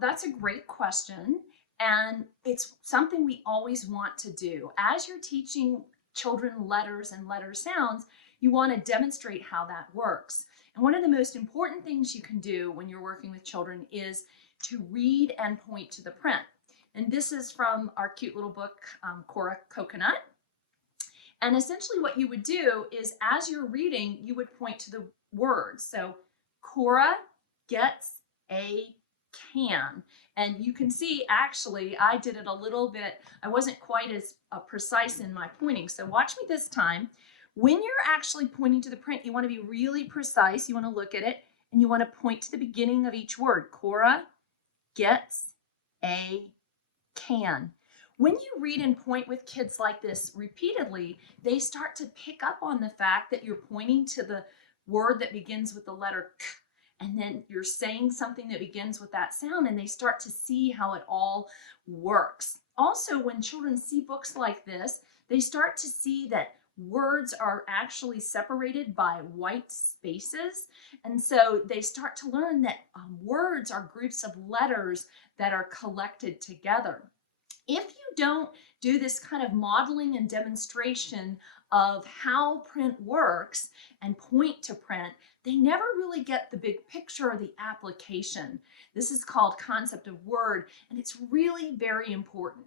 That's a great question. And it's something we always want to do. As you're teaching children letters and letter sounds, you want to demonstrate how that works. And one of the most important things you can do when you're working with children is to read and point to the print. And this is from our cute little book, Cora Coconut. And essentially what you would do is as you're reading, you would point to the words. So Cora gets a can. And you can see, actually, I did it a little bit. I wasn't quite as precise in my pointing. So watch me this time. When you're actually pointing to the print, you want to be really precise. You want to look at it and you want to point to the beginning of each word. Cora gets a can. When you read and point with kids like this repeatedly, they start to pick up on the fact that you're pointing to the word that begins with the letter K, and then you're saying something that begins with that sound, and they start to see how it all works. Also, when children see books like this, they start to see that words are actually separated by white spaces. And so they start to learn that words are groups of letters that are collected together. If you don't do this kind of modeling and demonstration of how print works and point to print, they never really get the big picture or the application. This is called concept of word, and it's really very important.